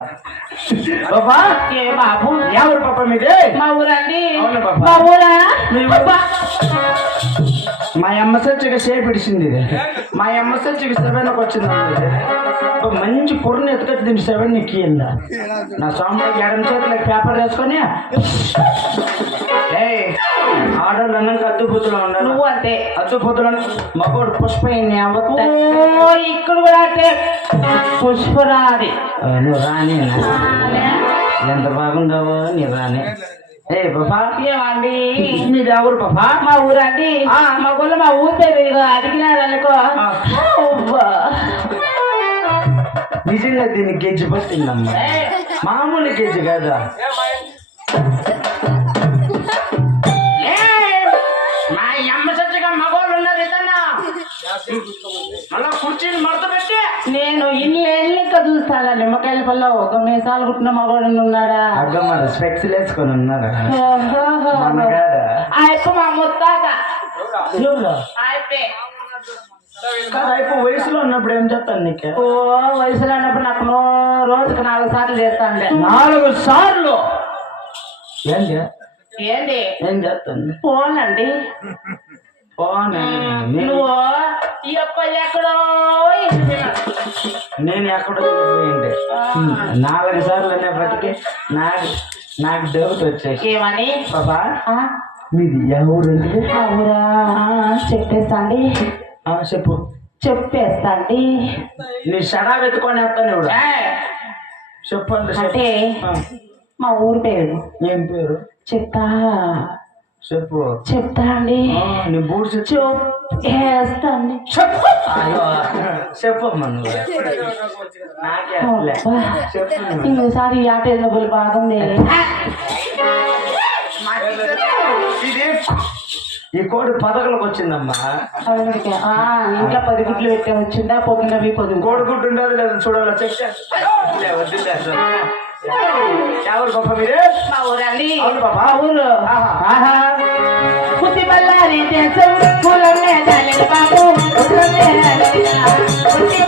బాబా ఏ బాబు ఎవరు పాప మీదే? మా ఊరండి. అవును బాబా. మా ఊరా? మీ ఊరు? మా అమ్మ సచ్చిగా షేప్ ఇడిచింది ఇది. మా అమ్మ సచ్చిగా 7 వచ్చిందండి ఇది. ఒక మంచి కుర్రని ఎత్తుకొచ్చి దీన్ని 7 ఎక్కిందా నా సోమవారికి ఎడం చేతులకు పేపర్ వేసుకొని ఆడోళ్ళు అన్నాక అద్దుపుతులు ఉండాలి. నువ్వు అంతే. అద్దుపుతులు మగోడు పుష్ప ఓ ఇక్కడ కూడా అంటే పుష్పరాది. నువ్వు రాని ఎంత బాగుందావో నీ రాని. ఏ బాబా ఏమండి మీది ఎవరు బాబా? మా ఊరండి. మా ఊళ్ళో మా ఊరు పేరు ఇదిగో అడిగినారు అనుకో. నిజంగా దీన్ని గెజ్జి పట్టిందమ్మా, మామూలు గెజ్జి కదా. మా అమ్మ సచ్చిగా మగోళ్ళు ఉన్నది మళ్ళా కుర్చీని మడత పెట్టి నేను ఇల్లు చూస్తాను. నిమ్మకాయల పల్ల ఒక మీసాలు కుట్టిన మగోడు ఉన్నాడా? అగ్గమ్మ స్పెక్స్ వేసుకొని ఉన్నారా? ఆయప్ప మా ముత్తాత. అయిపో వయసులో ఉన్నప్పుడు ఏం చేస్తాను నీకు? ఓ వయసులో ఉన్నప్పుడు నాకు రోజుకు 4 సార్లు చేస్తానులే. 4 సార్లు? ఏంటి ఏంటి ఏం చేస్తాను? పోనండి. నువ్వు ఈ అప్ప ఎక్కడో నేను ఎక్కడో పోయింది 4 సార్లు అనేప్పటికీ నాకు డౌట్ వచ్చేసి. ఏమని బాబా మీది ఎవరండి? ఊరా చెప్పేస్తాండి. చెప్పు. చెప్పేస్తాండి. నీ షడా వెతుకొని వస్తాను ఇప్పుడు. చెప్పండి. అంటే మా ఊరు పేరు. ఏం పేరు? చెప్తా చెప్పు. చెప్తా అండి. నీ బూట్ చెప్పేస్తాండి. చెప్పమ్మా నువ్వు. నాకే చెప్పు. ఇంకోసారి ఈ ఆట డబ్బులు బాగుంది. ఇది ఈ కోడి పదకలకు వచ్చిందమ్మా. ఇంట్లో 10 గుడ్లు పెట్టే వచ్చిందా? పొద్దున్నవి 10 కోడి గుడ్డు ఉండదు లేదా చూడాలి. చెక్ వద్దు. ఎవరు గొప్ప మీరే? మా ఊరండి. అవును బాబా. ఊరు పుట్టి బల్లారి దేశం కులం బాబు పుట్టి